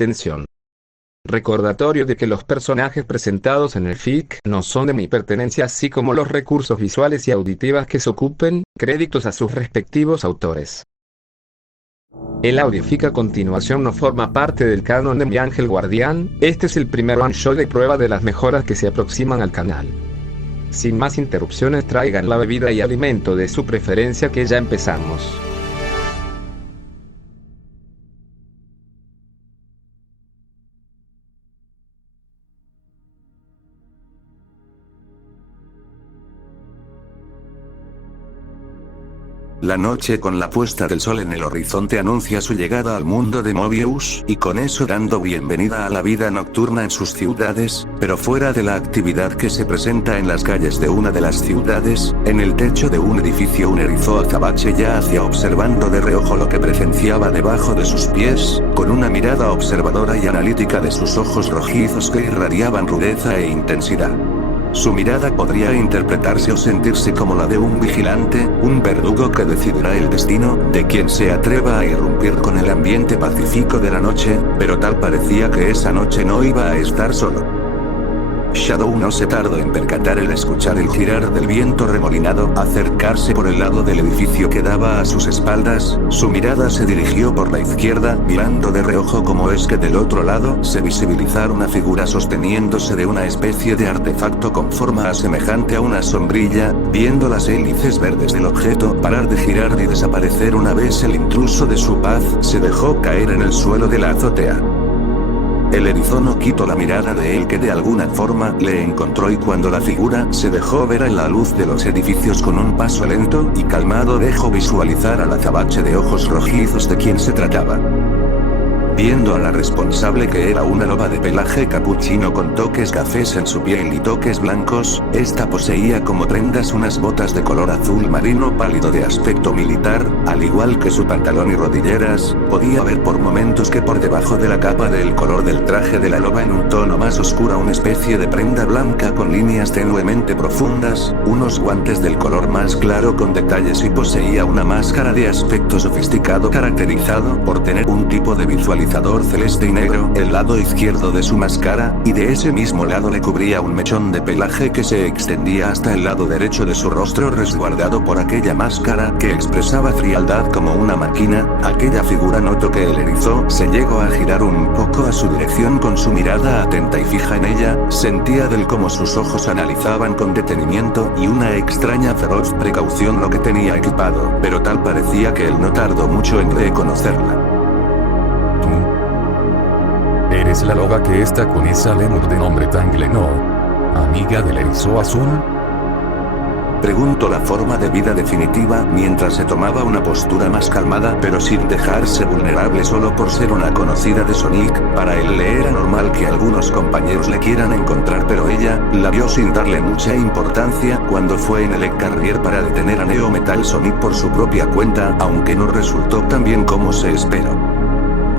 atención. Recordatorio de que los personajes presentados en el fic no son de mi pertenencia, así como los recursos visuales y auditivas que se ocupen, créditos a sus respectivos autores. El audiofic a continuación no forma parte del canon de Mi Ángel Guardián. Este es el primer one shot de prueba de las mejoras que se aproximan al canal. Sin más interrupciones, traigan la bebida y alimento de su preferencia, que ya empezamos. La noche con la puesta del sol en el horizonte anuncia su llegada al mundo de Mobius, y con eso dando bienvenida a la vida nocturna en sus ciudades, pero fuera de la actividad que se presenta en las calles de una de las ciudades, en el techo de un edificio un erizo azabache ya hacia observando de reojo lo que presenciaba debajo de sus pies, con una mirada observadora y analítica de sus ojos rojizos que irradiaban rudeza e intensidad. Su mirada podría interpretarse o sentirse como la de un vigilante, un verdugo que decidirá el destino de quien se atreva a irrumpir con el ambiente pacífico de la noche, pero tal parecía que esa noche no iba a estar solo. Shadow no se tardó en percatar el escuchar el girar del viento remolinado, acercarse por el lado del edificio que daba a sus espaldas. Su mirada se dirigió por la izquierda, mirando de reojo cómo es que del otro lado se visualizara una figura sosteniéndose de una especie de artefacto con forma semejante a una sombrilla, viendo las hélices verdes del objeto parar de girar y desaparecer una vez el intruso de su paz se dejó caer en el suelo de la azotea. El erizo no quitó la mirada de él, que de alguna forma le encontró, y cuando la figura se dejó ver en la luz de los edificios con un paso lento y calmado dejó visualizar al azabache de ojos rojizos de quien se trataba. Viendo a la responsable, que era una loba de pelaje capuchino con toques cafés en su piel y toques blancos, esta poseía como prendas unas botas de color azul marino pálido de aspecto militar, al igual que su pantalón y rodilleras. Podía ver por momentos que por debajo de la capa del color del traje de la loba, en un tono más oscuro, una especie de prenda blanca con líneas tenuemente profundas, unos guantes del color más claro con detalles, y poseía una máscara de aspecto sofisticado caracterizado por tener un tipo de visualización celeste y negro el lado izquierdo de su máscara, y de ese mismo lado le cubría un mechón de pelaje que se extendía hasta el lado derecho de su rostro, resguardado por aquella máscara que expresaba frialdad como una máquina. Aquella figura notó que el erizo se llegó a girar un poco a su dirección con su mirada atenta y fija en ella, sentía del cómo sus ojos analizaban con detenimiento y una extraña feroz precaución lo que tenía equipado, pero tal parecía que él no tardó mucho en reconocerla. ¿Eres la loba que está con esa lemur de nombre Tangle, no? ¿Amiga del erizo azul? Preguntó la forma de vida definitiva, mientras se tomaba una postura más calmada, pero sin dejarse vulnerable solo por ser una conocida de Sonic. Para él le era normal que algunos compañeros le quieran encontrar, pero ella la vio sin darle mucha importancia cuando fue en el Carrier para detener a Neo Metal Sonic por su propia cuenta, aunque no resultó tan bien como se esperó.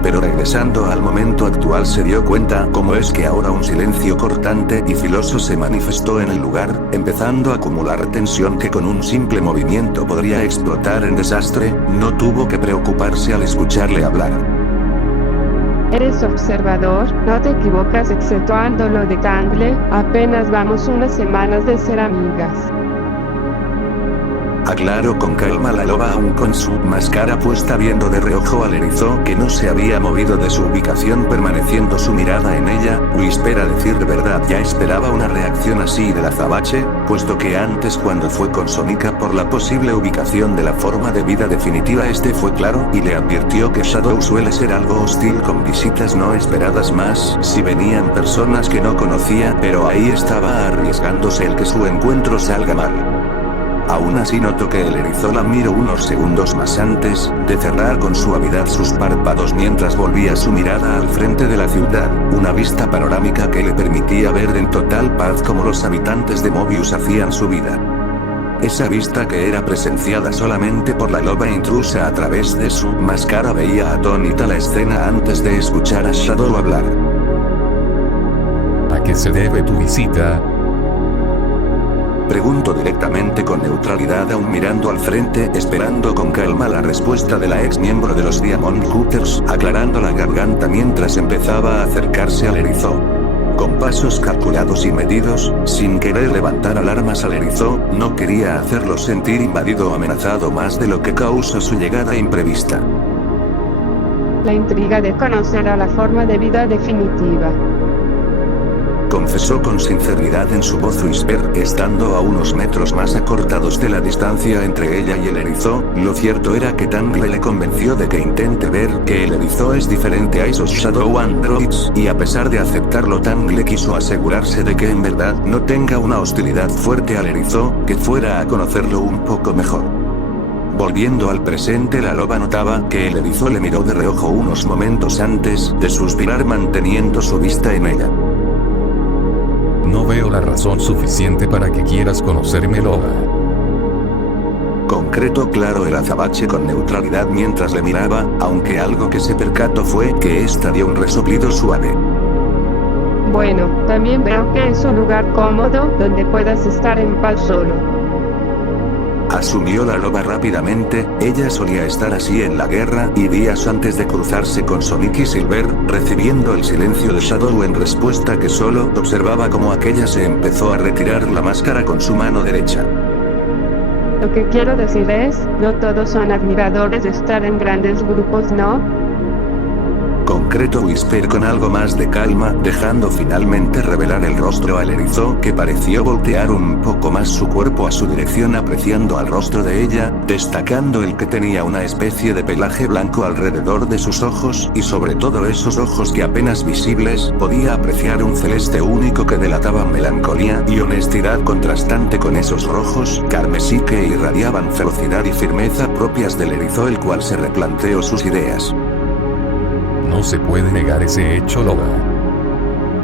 Pero regresando al momento actual, se dio cuenta cómo es que ahora un silencio cortante y filoso se manifestó en el lugar, empezando a acumular tensión que con un simple movimiento podría explotar en desastre. No tuvo que preocuparse al escucharle hablar. Eres observador, no te equivocas exceptuando lo de Tangle, apenas vamos unas semanas de ser amigas. Aclaró con calma la loba, aún con su máscara puesta, viendo de reojo al erizo que no se había movido de su ubicación, permaneciendo su mirada en ella. Whisper, a decir de verdad, ya esperaba una reacción así del azabache, puesto que antes, cuando fue con Sónica por la posible ubicación de la forma de vida definitiva, este fue claro y le advirtió que Shadow suele ser algo hostil con visitas no esperadas, más si venían personas que no conocía, pero ahí estaba arriesgándose el que su encuentro salga mal. Aún así notó que el erizo la miró unos segundos más antes de cerrar con suavidad sus párpados mientras volvía su mirada al frente de la ciudad, una vista panorámica que le permitía ver en total paz cómo los habitantes de Mobius hacían su vida. Esa vista, que era presenciada solamente por la loba intrusa a través de su máscara, veía atónita la escena antes de escuchar a Shadow hablar. ¿A qué se debe tu visita? Pregunto directamente con neutralidad aún mirando al frente, esperando con calma la respuesta de la ex miembro de los Diamond Cutters, aclarando la garganta mientras empezaba a acercarse al erizo. Con pasos calculados y medidos, sin querer levantar alarmas al erizo, no quería hacerlo sentir invadido o amenazado más de lo que causó su llegada imprevista. La intriga de conocer a la forma de vida definitiva. Confesó con sinceridad en su voz Whisper, estando a unos metros más acortados de la distancia entre ella y el erizo. Lo cierto era que Tangle le convenció de que intente ver que el erizo es diferente a esos Shadow Androids, y a pesar de aceptarlo Tangle quiso asegurarse de que en verdad no tenga una hostilidad fuerte al erizo, que fuera a conocerlo un poco mejor. Volviendo al presente, la loba notaba que el erizo le miró de reojo unos momentos antes de suspirar manteniendo su vista en ella. No veo la razón suficiente para que quieras conocerme, loba. Concretó claro el azabache con neutralidad mientras le miraba, aunque algo que se percató fue que ésta dio un resoplido suave. Bueno, también veo que es un lugar cómodo donde puedas estar en paz solo. Asumió la loba rápidamente, ella solía estar así en la guerra, y días antes de cruzarse con Sonic y Silver, recibiendo el silencio de Shadow en respuesta que solo observaba como aquella se empezó a retirar la máscara con su mano derecha. Lo que quiero decir es, no todos son admiradores de estar en grandes grupos, ¿no? Concretó Whisper con algo más de calma, dejando finalmente revelar el rostro al erizo, que pareció voltear un poco más su cuerpo a su dirección apreciando al rostro de ella, destacando el que tenía una especie de pelaje blanco alrededor de sus ojos, y sobre todo esos ojos que apenas visibles, podía apreciar un celeste único que delataba melancolía y honestidad contrastante con esos rojos carmesí que irradiaban ferocidad y firmeza propias del erizo, el cual se replanteó sus ideas. No se puede negar ese hecho, loba.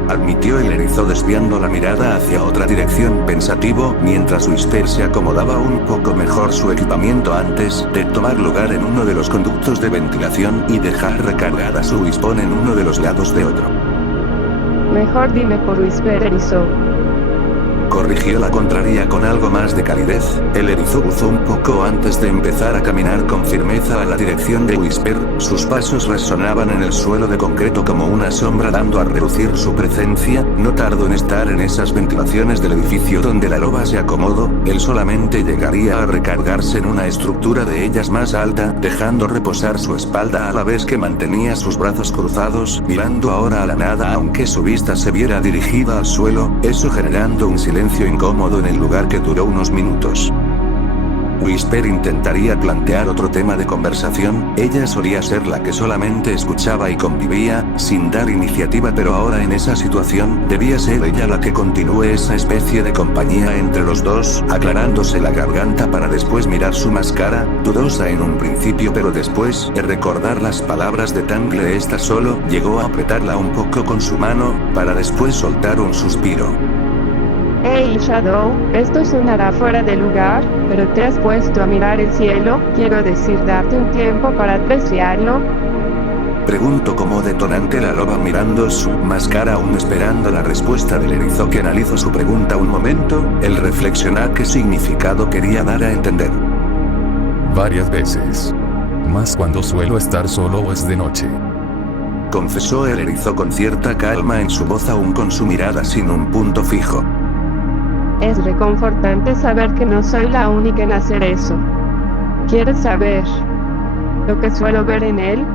Admitió el erizo desviando la mirada hacia otra dirección pensativo, mientras Whisper se acomodaba un poco mejor su equipamiento antes de tomar lugar en uno de los conductos de ventilación y dejar recargada su Wispon en uno de los lados de otro. Mejor dime por Whisper, erizo. Corrigió la contraria con algo más de calidez. El erizo buzó un poco antes de empezar a caminar con firmeza a la dirección de Whisper. Sus pasos resonaban en el suelo de concreto como una sombra dando a reducir su presencia. No tardó en estar en esas ventilaciones del edificio donde la loba se acomodó. Él solamente llegaría a recargarse en una estructura de ellas más alta, dejando reposar su espalda a la vez que mantenía sus brazos cruzados, mirando ahora a la nada aunque su vista se viera dirigida al suelo, eso generando un silencio incómodo en el lugar que duró unos minutos. Whisper intentaría plantear otro tema de conversación, ella solía ser la que solamente escuchaba y convivía, sin dar iniciativa, pero ahora en esa situación, debía ser ella la que continúe esa especie de compañía entre los dos, aclarándose la garganta para después mirar su máscara, dudosa en un principio pero después de recordar las palabras de Tangle esta solo llegó a apretarla un poco con su mano, para después soltar un suspiro. Hey Shadow, esto sonará fuera de lugar, pero te has puesto a mirar el cielo, quiero decir darte un tiempo para apreciarlo. Preguntó como detonante la loba mirando su máscara aún esperando la respuesta del erizo, que analizó su pregunta un momento, el reflexionar qué significado quería dar a entender. Varias veces. Más cuando suelo estar solo o es de noche. Confesó el erizo con cierta calma en su voz aún con su mirada sin un punto fijo. Es reconfortante saber que no soy la única en hacer eso. ¿Quieres saber lo que suelo ver en él?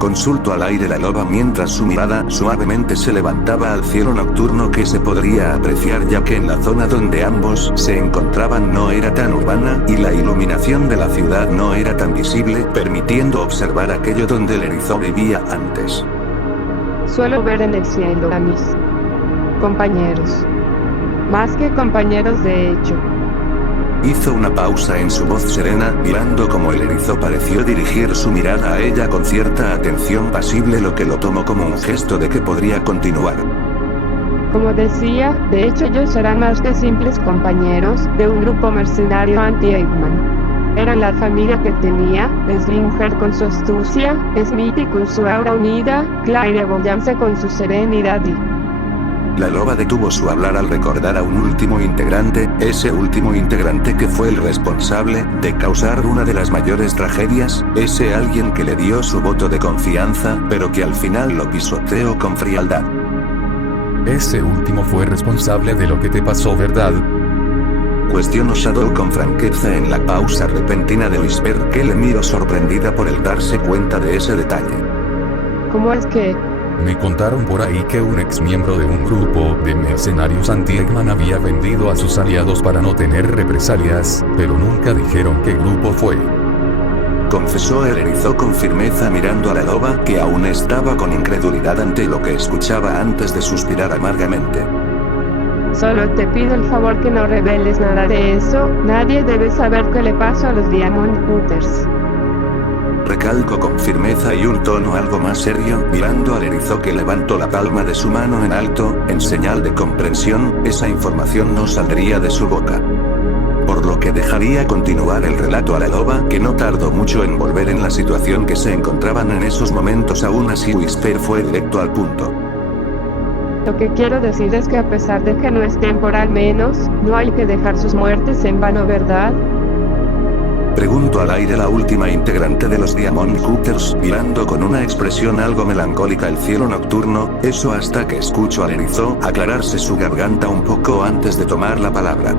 Consultó al aire la loba mientras su mirada suavemente se levantaba al cielo nocturno que se podría apreciar ya que en la zona donde ambos se encontraban no era tan urbana y la iluminación de la ciudad no era tan visible, permitiendo observar aquello donde el erizo vivía antes. Suelo ver en el cielo a mis compañeros. Más que compañeros de hecho. Hizo una pausa en su voz serena, mirando como el erizo pareció dirigir su mirada a ella con cierta atención pasible, lo que lo tomó como un gesto de que podría continuar. Como decía, de hecho ellos eran más que simples compañeros de un grupo mercenario anti-Eggman. Eran la familia que tenía, Slinger con su astucia, Smithy con su aura unida, Claire Boyance con su serenidad y La loba detuvo su hablar al recordar a un último integrante, ese último integrante que fue el responsable de causar una de las mayores tragedias, ese alguien que le dio su voto de confianza, pero que al final lo pisoteó con frialdad. Ese último fue responsable de lo que te pasó, ¿verdad? Cuestionó Shadow con franqueza en la pausa repentina de Whisper, que le miró sorprendida por el darse cuenta de ese detalle. ¿Cómo es que? Me contaron por ahí que un ex miembro de un grupo de mercenarios anti-Eggman había vendido a sus aliados para no tener represalias, pero nunca dijeron qué grupo fue. Confesó el erizo con firmeza mirando a la loba, que aún estaba con incredulidad ante lo que escuchaba antes de suspirar amargamente. Solo te pido el favor que no reveles nada de eso, nadie debe saber qué le pasó a los Diamond Cutters. Recalcó con firmeza y un tono algo más serio, mirando al erizo que levantó la palma de su mano en alto, en señal de comprensión, esa información no saldría de su boca. Por lo que dejaría continuar el relato a la loba, que no tardó mucho en volver en la situación que se encontraban en esos momentos. Aún así Whisper fue directo al punto. Lo que quiero decir es que a pesar de que no estén por al menos, no hay que dejar sus muertes en vano, ¿verdad? Preguntó al aire la última integrante de los Diamond Cutters, mirando con una expresión algo melancólica el cielo nocturno, eso hasta que escuchó al erizo aclararse su garganta un poco antes de tomar la palabra.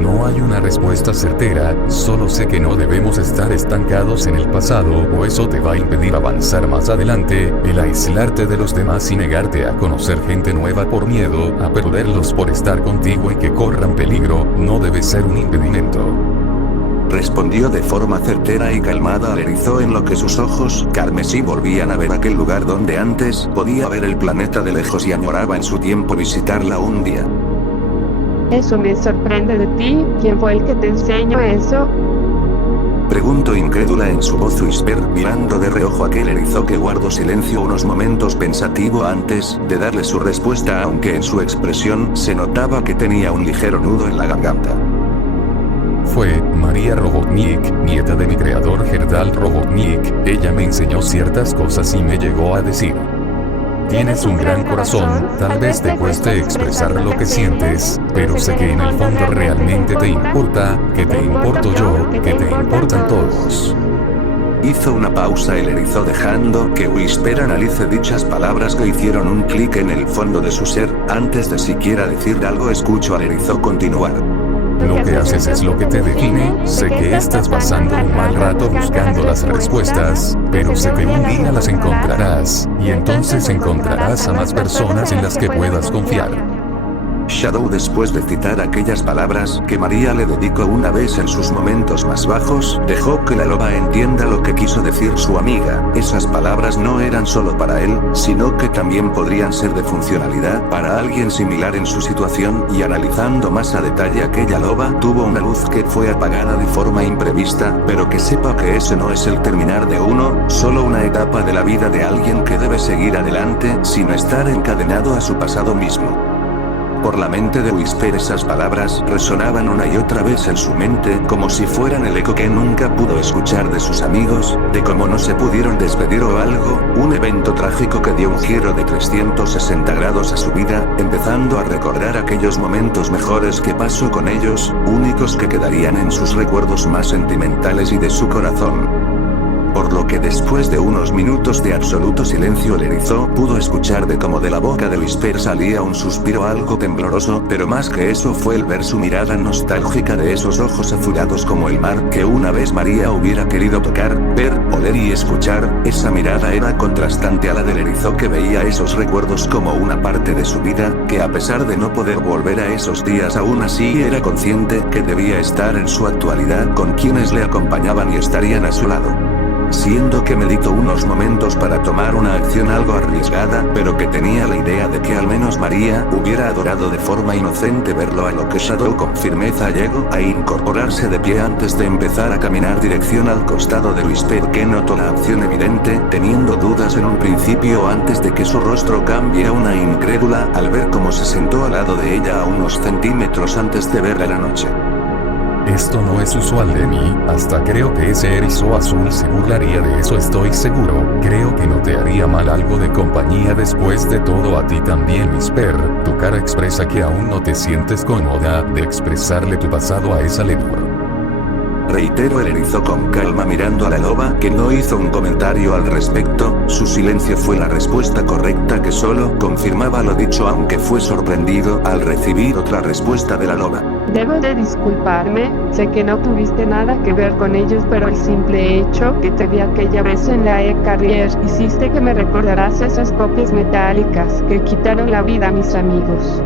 No hay una respuesta certera, solo sé que no debemos estar estancados en el pasado, o eso te va a impedir avanzar más adelante, el aislarte de los demás y negarte a conocer gente nueva por miedo a perderlos por estar contigo y que corran peligro, no debe ser un impedimento. Respondió de forma certera y calmada al erizo, en lo que sus ojos carmesí volvían a ver aquel lugar donde antes podía ver el planeta de lejos y añoraba en su tiempo visitarla un día. Eso me sorprende de ti, ¿quién fue el que te enseñó eso? Preguntó incrédula en su voz Whisper, mirando de reojo a aquel erizo que guardó silencio unos momentos pensativo antes de darle su respuesta, aunque en su expresión se notaba que tenía un ligero nudo en la garganta. Fue María Robotnik, nieta de mi creador Gerdal Robotnik, ella me enseñó ciertas cosas y me llegó a decir: tienes un gran corazón, tal vez te cueste expresar lo que sientes, pero sé que en el fondo realmente te importa, que te importo yo, que te importan todos. Hizo una pausa el erizo dejando que Whisper analice dichas palabras que hicieron un clic en el fondo de su ser. Antes de siquiera decir algo escucho al erizo continuar. Lo que haces es lo que te define, sé que estás pasando un mal rato buscando las respuestas, pero sé que un día las encontrarás, y entonces encontrarás a más personas en las que puedas confiar. Shadow, después de citar aquellas palabras que María le dedicó una vez en sus momentos más bajos, dejó que la loba entienda lo que quiso decir su amiga. Esas palabras no eran solo para él, sino que también podrían ser de funcionalidad para alguien similar en su situación, y analizando más a detalle aquella loba, tuvo una luz que fue apagada de forma imprevista, pero que sepa que ese no es el terminar de uno, solo una etapa de la vida de alguien que debe seguir adelante, sin estar encadenado a su pasado mismo. Por la mente de Whisper esas palabras resonaban una y otra vez en su mente, como si fueran el eco que nunca pudo escuchar de sus amigos, de cómo no se pudieron despedir o algo, un evento trágico que dio un giro de 360 grados a su vida, empezando a recordar aquellos momentos mejores que pasó con ellos, únicos que quedarían en sus recuerdos más sentimentales y de su corazón. Por lo que después de unos minutos de absoluto silencio el erizo pudo escuchar de cómo de la boca de Whisper salía un suspiro algo tembloroso, pero más que eso fue el ver su mirada nostálgica de esos ojos azulados como el mar que una vez María hubiera querido tocar, ver, oler y escuchar. Esa mirada era contrastante a la del erizo, que veía esos recuerdos como una parte de su vida, que a pesar de no poder volver a esos días aún así era consciente que debía estar en su actualidad con quienes le acompañaban y estarían a su lado. Siendo que meditó unos momentos para tomar una acción algo arriesgada, pero que tenía la idea de que al menos María hubiera adorado de forma inocente verlo, a lo que Shadow con firmeza llegó a incorporarse de pie antes de empezar a caminar dirección al costado de Whisper, que notó la acción evidente, teniendo dudas en un principio antes de que su rostro cambie a una incrédula al ver cómo se sentó al lado de ella a unos centímetros antes de verla la noche. Esto no es usual de mí, hasta creo que ese erizo azul se burlaría de eso, estoy seguro. Creo que no te haría mal algo de compañía después de todo. A ti también, Whisper. Tu cara expresa que aún no te sientes cómoda de expresarle tu pasado a esa lemur. Reiteró el erizo con calma mirando a la loba, que no hizo un comentario al respecto. Su silencio fue la respuesta correcta que solo confirmaba lo dicho, aunque fue sorprendido al recibir otra respuesta de la loba. Debo de disculparme, sé que no tuviste nada que ver con ellos, pero el simple hecho que te vi aquella vez en la E-Carrier hiciste que me recordarás esas copias metálicas que quitaron la vida a mis amigos.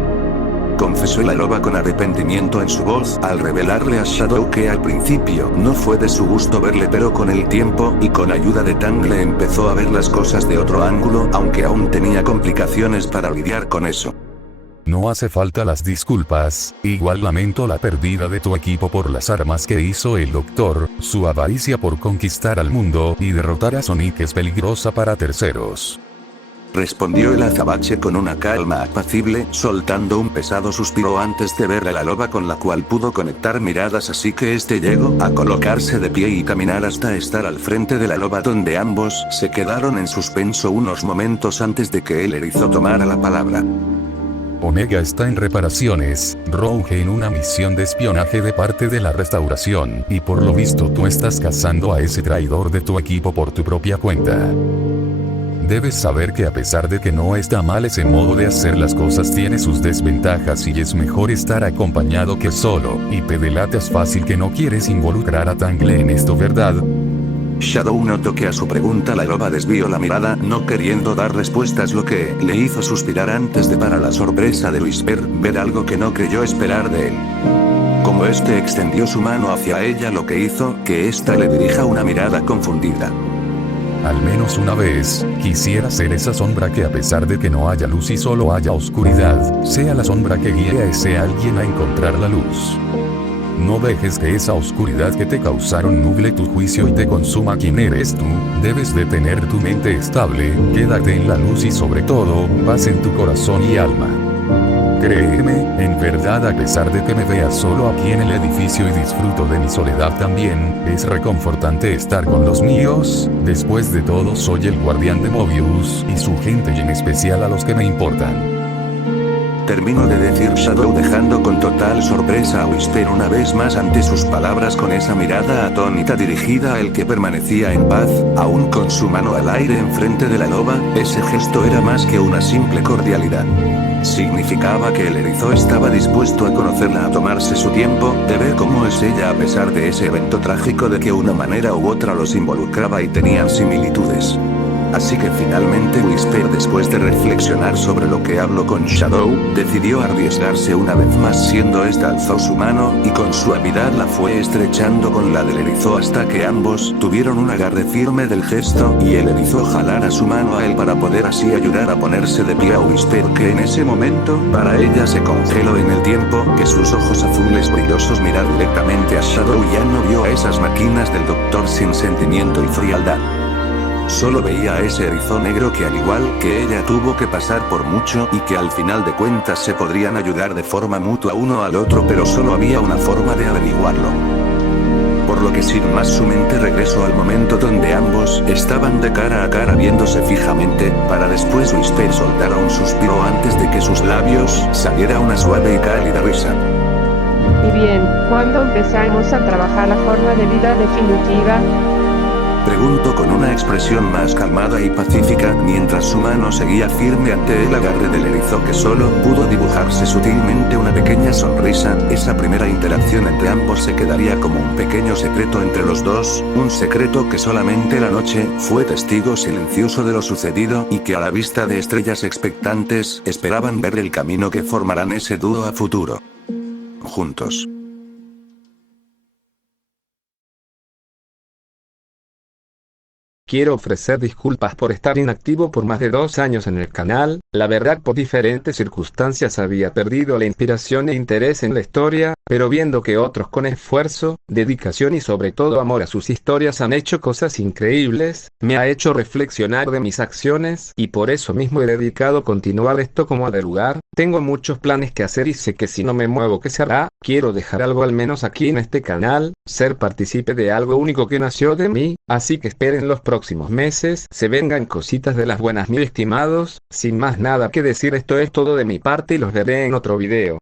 Confesó la loba con arrepentimiento en su voz al revelarle a Shadow que al principio no fue de su gusto verle, pero con el tiempo y con ayuda de Tangle empezó a ver las cosas de otro ángulo, aunque aún tenía complicaciones para lidiar con eso. No hace falta las disculpas, igual lamento la pérdida de tu equipo por las armas que hizo el doctor, su avaricia por conquistar al mundo y derrotar a Sonic es peligrosa para terceros. Respondió el azabache con una calma apacible, soltando un pesado suspiro antes de ver a la loba, con la cual pudo conectar miradas, así que este llegó a colocarse de pie y caminar hasta estar al frente de la loba, donde ambos se quedaron en suspenso unos momentos antes de que el erizo tomara la palabra. Omega está en reparaciones, Rogue en una misión de espionaje de parte de la restauración, y por lo visto tú estás cazando a ese traidor de tu equipo por tu propia cuenta. Debes saber que a pesar de que no está mal ese modo de hacer las cosas, tiene sus desventajas y es mejor estar acompañado que solo, y te delatas fácil que no quieres involucrar a Tangle en esto, ¿verdad? Shadow notó que a su pregunta la loba desvió la mirada, no queriendo dar respuestas, lo que le hizo suspirar antes de, para la sorpresa de Whisper, ver algo que no creyó esperar de él. Como este extendió su mano hacia ella, lo que hizo que ésta le dirija una mirada confundida. Al menos una vez, quisiera ser esa sombra que, a pesar de que no haya luz y solo haya oscuridad, sea la sombra que guíe a ese alguien a encontrar la luz. No dejes que esa oscuridad que te causaron nuble tu juicio y te consuma quién eres tú. Debes de tener tu mente estable, quédate en la luz y sobre todo, paz en tu corazón y alma. Créeme, en verdad, a pesar de que me veas solo aquí en el edificio y disfruto de mi soledad también, es reconfortante estar con los míos. Después de todo, soy el guardián de Mobius y su gente, y en especial a los que me importan. Terminó de decir Shadow, dejando con total sorpresa a Whisper una vez más ante sus palabras, con esa mirada atónita dirigida a él, que permanecía en paz, aún con su mano al aire enfrente de la loba. Ese gesto era más que una simple cordialidad. Significaba que el erizo estaba dispuesto a conocerla, a tomarse su tiempo, de ver cómo es ella a pesar de ese evento trágico de que una manera u otra los involucraba y tenían similitudes. Así que finalmente Whisper, después de reflexionar sobre lo que habló con Shadow, decidió arriesgarse una vez más, siendo esta alzó su mano y con suavidad la fue estrechando con la del erizo hasta que ambos tuvieron un agarre firme del gesto, y el erizo jalara su mano a él para poder así ayudar a ponerse de pie a Whisper, que en ese momento, para ella se congeló en el tiempo que sus ojos azules brillosos mirar directamente a Shadow, y ya no vio a esas máquinas del doctor sin sentimiento y frialdad. Solo veía a ese erizo negro que, al igual que ella, tuvo que pasar por mucho y que al final de cuentas se podrían ayudar de forma mutua uno al otro, pero solo había una forma de averiguarlo. Por lo que sin más su mente regresó al momento donde ambos estaban de cara a cara viéndose fijamente, para después Whisper soltara un suspiro antes de que sus labios saliera una suave y cálida risa. Y bien, ¿cuándo empezamos a trabajar la forma de vida definitiva? Preguntó con una expresión más calmada y pacífica, mientras su mano seguía firme ante el agarre del erizo, que solo pudo dibujarse sutilmente una pequeña sonrisa. Esa primera interacción entre ambos se quedaría como un pequeño secreto entre los dos, un secreto que solamente la noche fue testigo silencioso de lo sucedido, y que a la vista de estrellas expectantes esperaban ver el camino que formarán ese dúo a futuro. Juntos. Quiero ofrecer disculpas por estar inactivo por más de 2 años en el canal. La verdad, por diferentes circunstancias había perdido la inspiración e interés en la historia, pero viendo que otros con esfuerzo, dedicación y sobre todo amor a sus historias han hecho cosas increíbles, me ha hecho reflexionar de mis acciones y por eso mismo he dedicado a continuar esto como de lugar. Tengo muchos planes que hacer y sé que si no me muevo, ¿qué se hará? Quiero dejar algo al menos aquí en este canal, ser partícipe de algo único que nació de mí, así que esperen los próximos meses, se vengan cositas de las buenas, mis estimados. Sin más nada que decir, esto es todo de mi parte y los veré en otro video.